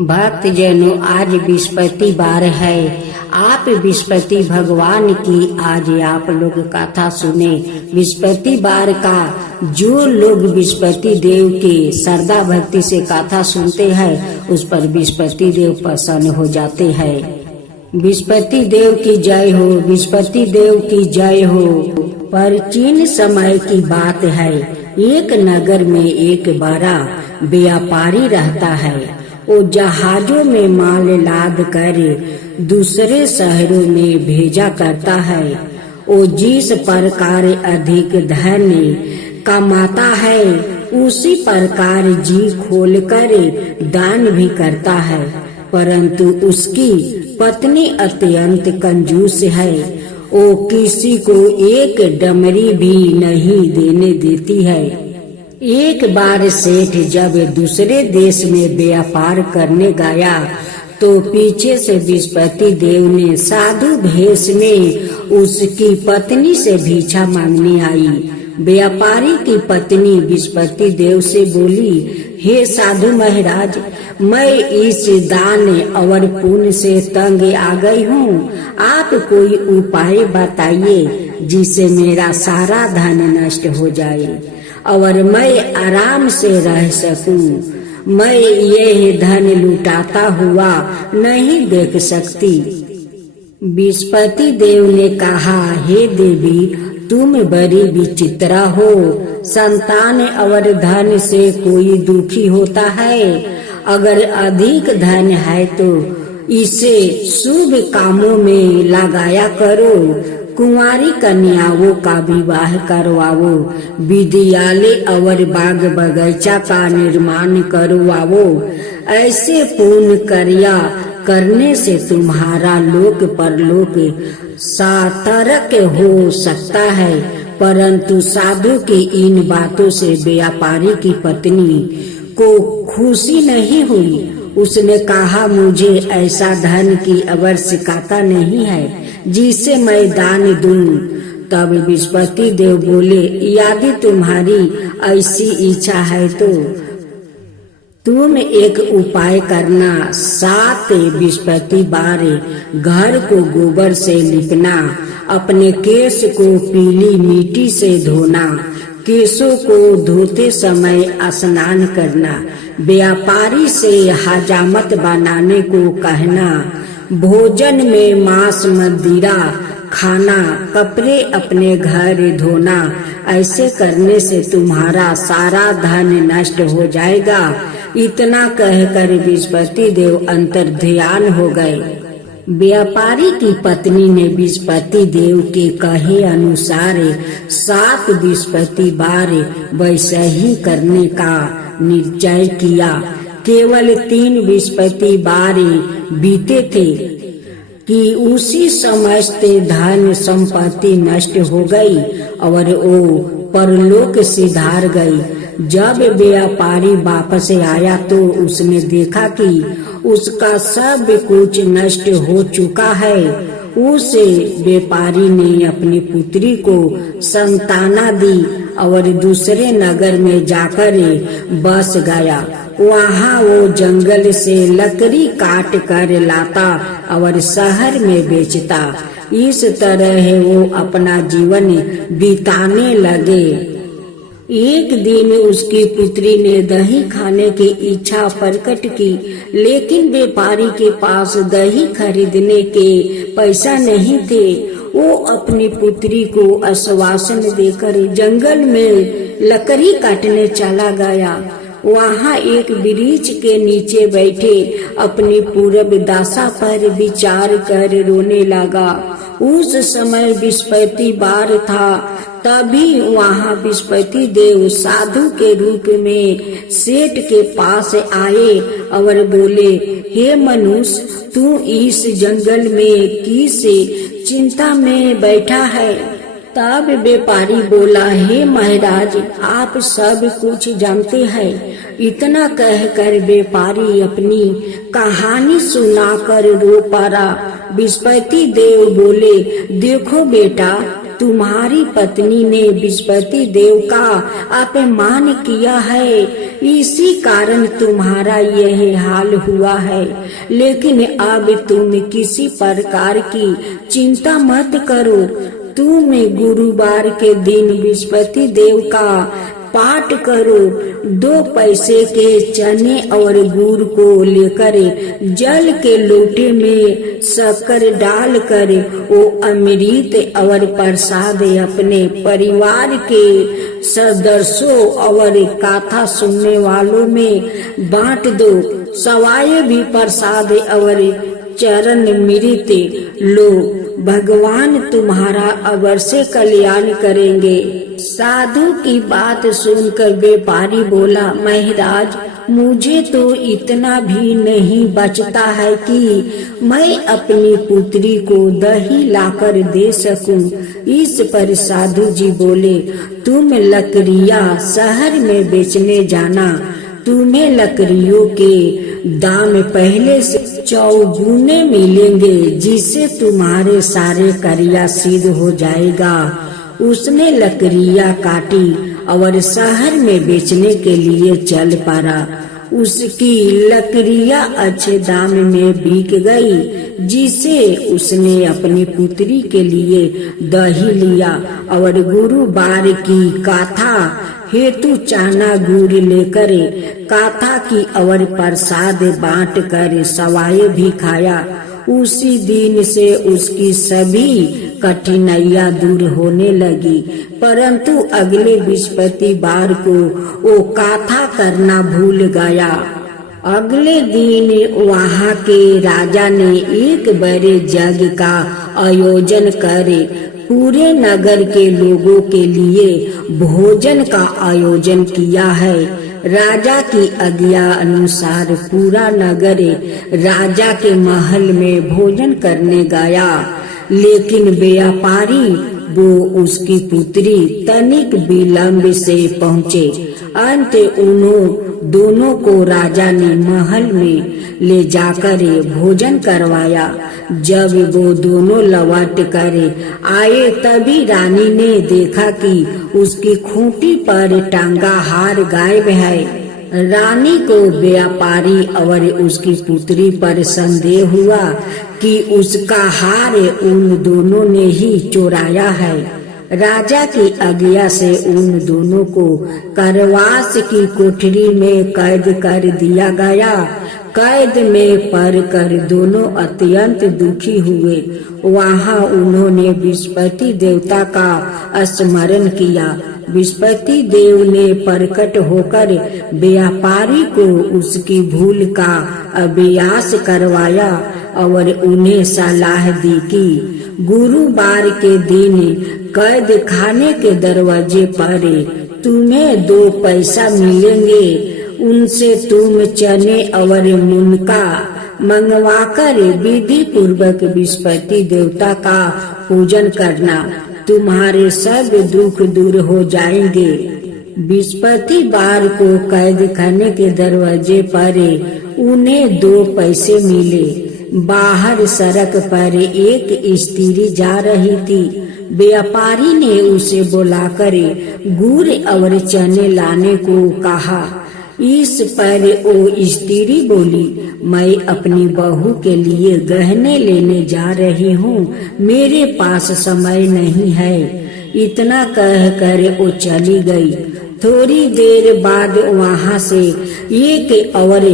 भक्त जनों, आज बृहस्पति बार है। आप बृहस्पति भगवान की आज आप लोग कथा सुने। बृहस्पति बार का जो लोग बृहस्पति देव के श्रद्धा भक्ति से कथा सुनते हैं, उस पर बृहस्पति देव प्रसन्न हो जाते हैं। बृहस्पति देव की जय हो, बृहस्पति देव की जय हो। प्राचीन समय की बात है, एक नगर में एक बड़ा व्यापारी रहता है। वो जहाजों में माल लाद कर दूसरे शहरों में भेजा करता है। वो जिस प्रकार अधिक धन कमाता है, उसी प्रकार जी खोलकर दान भी करता है। परंतु उसकी पत्नी अत्यंत कंजूस है। वो किसी को एक डमरी भी नहीं देने देती है। एक बार सेठ जब दूसरे देश में व्यापार करने गया, तो पीछे से बृहस्पति देव ने साधु भेष में उसकी पत्नी से भिक्षा मांगने आई। व्यापारी की पत्नी बृहस्पति देव से बोली, हे साधु महाराज, मैं इस दान और पुण्य से तंग आ गई हूँ। आप कोई उपाय बताइए जिससे मेरा सारा धन नष्ट हो जाए और मैं आराम से रह सकूं। मैं यह धन लुटाता हुआ नहीं देख सकती। बृहस्पति देव ने कहा, हे देवी, तुम बड़ी विचित्रा हो। संतान और धन से कोई दुखी होता है। अगर अधिक धन है तो इसे शुभ कामों में लगाया करो। कुंवारी कन्याओं का विवाह करवाओ, विद्यालय और बाग बगीचा का निर्माण करवाओ। ऐसे पूर्ण कार्य करने से तुम्हारा लोक परलोक सार्थक हो सकता है। परंतु साधु की इन बातों से व्यापारी की पत्नी को खुशी नहीं हुई। उसने कहा, मुझे ऐसा धन की आवश्यकता नहीं है जिसे मैं दान दूं। तब बृहस्पति देव बोले, यदि तुम्हारी ऐसी इच्छा है तो तुम एक उपाय करना। 7 बृहस्पति बार घर को गोबर से लिपना, अपने केश को पीली मिट्टी से धोना, केशों को धोते समय स्नान करना, व्यापारी से हजामत बनाने को कहना, भोजन में मांस मदिरा खाना, कपड़े अपने घर धोना। ऐसे करने से तुम्हारा सारा धन नष्ट हो जाएगा। इतना कहकर बृहस्पति देव अंतर्ध्यान हो गए। व्यापारी की पत्नी ने बृहस्पति देव के कहे अनुसार 7 बृहस्पति बार वैसे ही करने का निश्चय किया। केवल 3 बृहस्पति बार बीते थे कि उसी समस्त धन संपत्ति नष्ट हो गई और वो परलोक सिधार गई। जब व्यापारी वापस आया तो उसने देखा कि उसका सब कुछ नष्ट हो चुका है। उस व्यापारी ने अपनी पुत्री को संताना दी और दूसरे नगर में जाकर बस गया। वहाँ वो जंगल से लकड़ी काट कर लाता और शहर में बेचता। इस तरह वो अपना जीवन बिताने लगे। एक दिन उसकी पुत्री ने दही खाने की इच्छा प्रकट की, लेकिन व्यापारी के पास दही खरीदने के पैसा नहीं थे। वो अपनी पुत्री को आश्वासन देकर जंगल में लकड़ी काटने चला गया। वहाँ एक वृक्ष के नीचे बैठे अपनी पूर्व दशा पर विचार कर रोने लगा। उस समय बृहस्पति बार था। तभी वहाँ बृहस्पति देव साधु के रूप में सेठ के पास आए और बोले, हे मनुष्य, तू इस जंगल में किस चिंता में बैठा है? तब व्यापारी बोला, हे महाराज, आप सब कुछ जानते हैं। इतना कहकर व्यापारी अपनी कहानी सुनाकर रो पड़ा। बृहस्पति देव बोले, देखो बेटा, तुम्हारी पत्नी ने बृहस्पति देव का अपमान किया है, इसी कारण तुम्हारा यह हाल हुआ है। लेकिन अब तुम किसी प्रकार की चिंता मत करो। तुम गुरुवार के दिन बृहस्पति देव का पाठ करो। 2 पैसे के चने और गुड़ को लेकर जल के लोटे में शक्कर डालकर वो अमृत और प्रसाद अपने परिवार के सदस्यों और कथा सुनने वालों में बांट दो। सवाए भी प्रसाद और चरण अमृत लो, भगवान तुम्हारा अवश्य कल्याण करेंगे। साधु की बात सुनकर व्यापारी बोला, महाराज मुझे तो इतना भी नहीं बचता है कि मैं अपनी पुत्री को दही लाकर दे सकूं। इस पर साधु जी बोले, तुम लकड़ियां शहर में बेचने जाना, तुम्हें लकड़ियों के दाम पहले से चौगुने मिलेंगे, जिससे तुम्हारे सारे कार्य सिद्ध हो जाएगा। उसने लकड़ियां काटी और शहर में बेचने के लिए चल पड़ा। उसकी लकड़ियां अच्छे दाम में बिक गई, जिसे उसने अपनी पुत्री के लिए दही लिया और गुरुवार की कथा हेतु चना गुड़ लेकर कथा की और प्रसाद बांट कर सवाए भी खाया। उसी दिन से उसकी सभी कठिनाइयां दूर होने लगी। परंतु अगले बृहस्पतिवार को वो कथा करना भूल गया। अगले दिन वहाँ के राजा ने एक बड़े यज्ञ का आयोजन करे पूरे नगर के लोगों के लिए भोजन का आयोजन किया है। राजा की आज्ञा अनुसार पूरा नगर राजा के महल में भोजन करने गया, लेकिन व्यापारी वो उसकी पुत्री तनिक विलंब से पहुँचे। अंत उन्हों दोनों को राजा ने महल में ले जाकर भोजन करवाया। जब वो दोनों लौट कर आए तभी रानी ने देखा कि उसकी खूंटी पर टांगा हार गायब है। रानी को व्यापारी और उसकी पुत्री पर संदेह हुआ कि उसका हार उन दोनों ने ही चुराया है। राजा की आज्ञा से उन दोनों को कारावास की कोठरी में कैद कर दिया गया। कैद में पड़कर दोनों अत्यंत दुखी हुए। वहाँ उन्होंने बृहस्पति देवता का स्मरण किया। बृहस्पति देव ने प्रकट होकर व्यापारी को उसकी भूल का अभ्यास करवाया और उन्हें सलाह दी कि गुरुवार के दिन कैद खाने के दरवाजे पर तुम्हें 2 पैसा मिलेंगे। उनसे तुम चने और मुनका मंगवाकर विधि पूर्वक बृहस्पति देवता का पूजन करना, तुम्हारे सब दुख दूर हो जाएंगे। बृहस्पतिवार को कैद खाने के दरवाजे पर उन्हें 2 पैसे मिले। बाहर सड़क पर एक स्त्री जा रही थी। व्यापारी ने उसे बुलाकर गुड़ और चने लाने को कहा। इस पर वो स्त्री बोली, मैं अपनी बहू के लिए गहने लेने जा रही हूँ, मेरे पास समय नहीं है। इतना कहकर वो चली गई। थोड़ी देर बाद वहाँ से एक और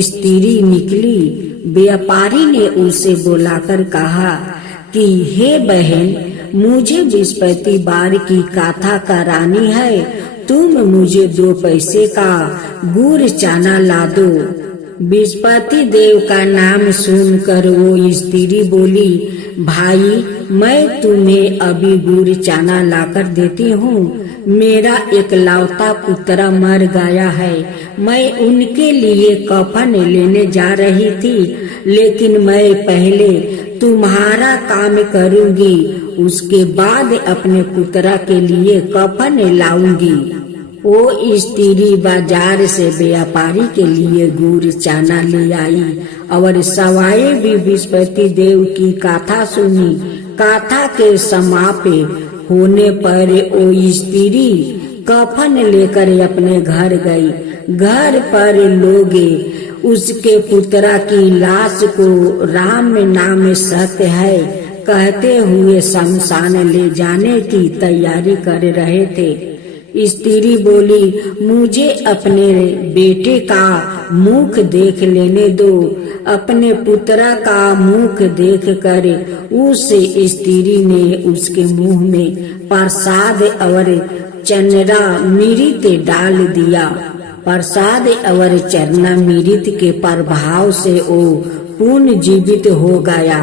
स्त्री निकली। व्यापारी ने उसे बुलाकर कहा कि हे बहन, मुझे बृहस्पतिवार की कथा करानी है, तुम मुझे 2 पैसे का गुड़ चना ला दो। बृहस्पति देव का नाम सुनकर वो स्त्री बोली, भाई मैं तुम्हें अभी गुड़ चना लाकर देती हूँ। मेरा एकलौता पुत्र मर गया है। मैं उनके लिए कफन लेने जा रही थी, लेकिन मैं पहले तुम्हारा काम करूँगी, उसके बाद अपने पुत्र के लिए कफन लाऊंगी। वो स्त्री बाजार से व्यापारी के लिए गुड़ चना ले आई और सवाए भी बृहस्पति देव की कथा सुनी। कथा के समाप्ति होने पर वो स्त्री कफन लेकर अपने घर गई। घर पर लोग उसके पुत्रा की लाश को राम नाम सत्य है कहते हुए शमशान ले जाने की तैयारी कर रहे थे। स्त्री बोली, मुझे अपने बेटे का मुख देख लेने दो। अपने पुत्रा का मुख देखकर उस स्त्री ने उसके मुंह में प्रसाद और चन्ना मृत डाल दिया। प्रसाद और चन्ना मृत के प्रभाव से वो पुनर्जीवित हो गया।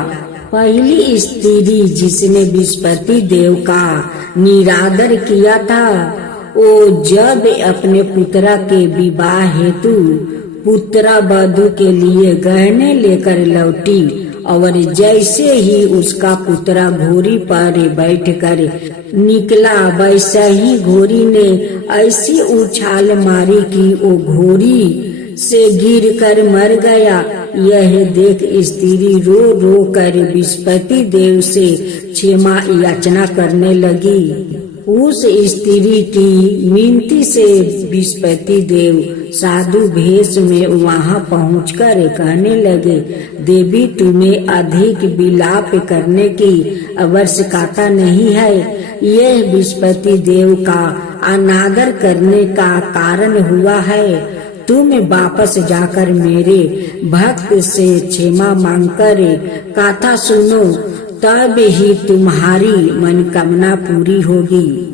पहली स्त्री जिसने बृहस्पति देव का निरादर किया था, वो जब अपने पुत्रा के विवाह हेतु पुत्रा वधू के लिए गहने लेकर लौटी और जैसे ही उसका पुत्रा घोड़ी पर बैठकर निकला, वैसे ही घोड़ी ने ऐसी उछाल मारी कि वो घोड़ी से गिरकर मर गया। यह देख स्त्री रो रो कर बृहस्पति देव से क्षमा याचना करने लगी। उस स्त्री की मिनती से बृहस्पति देव साधु भेष में वहां पहुंचकर कहने लगे, देवी तुम्हें अधिक विलाप करने की आवश्यकता नहीं है। यह बृहस्पति देव का अनादर करने का कारण हुआ है। तुम वापस जाकर मेरे भक्त से क्षमा मांगकर कथा सुनो, तब ही तुम्हारी मनोकामना पूरी होगी।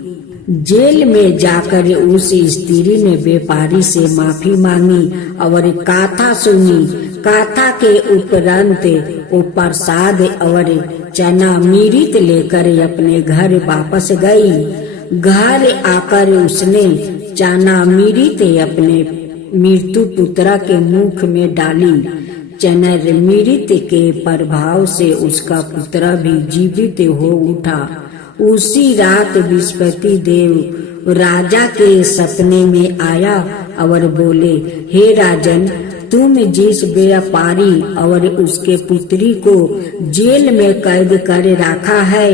जेल में जाकर उस स्त्री ने व्यापारी से माफी मांगी और कथा सुनी। कथा के उपरांत वो प्रसाद और चना मृत लेकर अपने घर वापस गई। घर आकर उसने चना मृत अपने मृत्यु पुत्रा के मुख में डाली। चनर मृत के प्रभाव से उसका पुत्र भी जीवित हो उठा। उसी रात बृहस्पति देव राजा के सपने में आया और बोले, हे राजन, तुम जिस व्यापारी और उसके पुत्री को जेल में कैद कर रखा है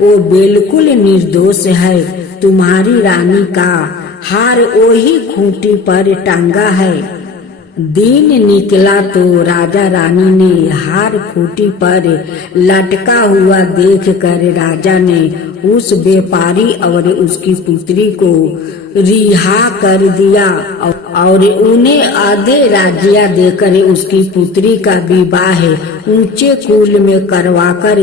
वो बिल्कुल निर्दोष है। तुम्हारी रानी का हार वही खूंटी पर टांगा है। दिन निकला तो राजा रानी ने हार खूंटी पर लटका हुआ देखकर राजा ने उस व्यापारी और उसकी पुत्री को रिहा कर दिया और उन्हें आधे राज्य देकर उसकी पुत्री का विवाह ऊंचे कुल में करवाकर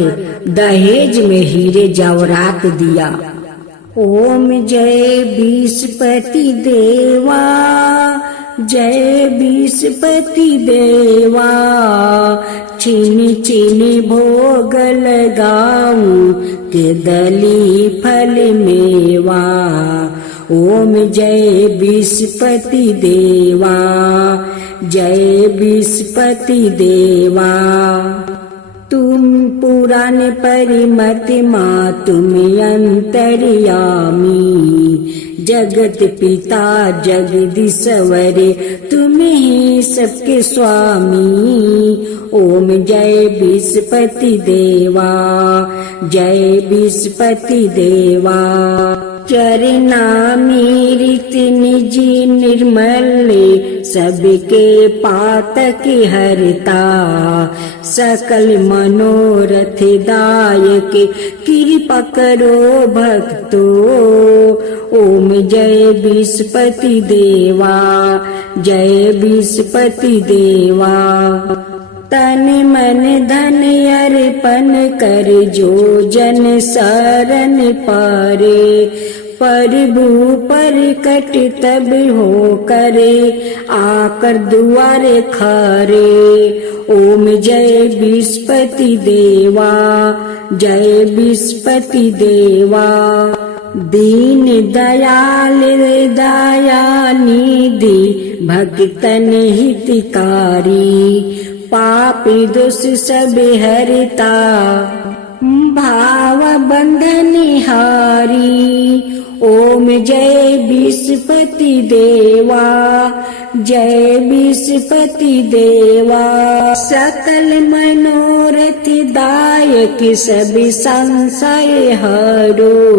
दहेज में हीरे जवाहरात दिया। ओम जय बृहस्पति देवा, जय बृहस्पति देवा, चीनी चीनी भोग लगाऊं के दली फल मेवा। ओम जय बृहस्पति देवा, जय बृहस्पति देवा। तुम पुराण परिमतिमा तुम अंतर्यामी, जगत पिता जगदीश्वर तुम ही सबके स्वामी। ओम जय बृहस्पति देवा, जय बृहस्पति देवा। चरणामृत निज निर्मल सबके पातक हरता, सकल मनोरथ दायक कृपा करो भक्तो। ओम जय बृहस्पति देवा, जय बृहस्पति देवा। तन मन धन अर्पण कर जो जन शरण पारे, प्रभु पर कट तब हो करे आकर दुआरे खारे। ओम जय बृहस्पति देवा, जय बृहस्पति देवा। दीन दयाल दया निधि भक्तन हितकारी, पापी दोष सब हरता भाव बंधन हारी। ओम जय बृहस्पति देवा, जय विस्पति देवा। सकल मनोरथ दायक सब संशय हरो,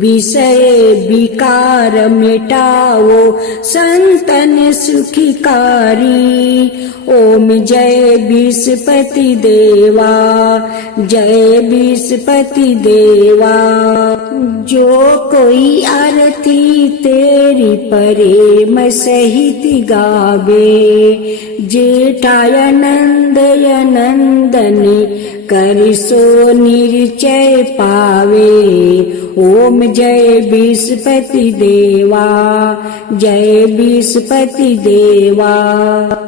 विषय विकार मिटाओ संतन सुखिकारी। ओम जय विस्पति देवा, जय विस्पति देवा। जो कोई आरती तेरी प्रेम सहित गावे, जेठाय नंदय नंदनी कर सो निश्चय पावे। ओम जय विस्पति देवा, जय विस्पति देवा।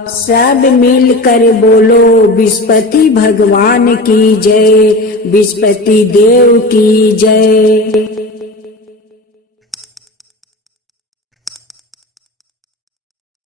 सब मिलकर बोलो विस्पति भगवान की जय, विस्पति देव की जय।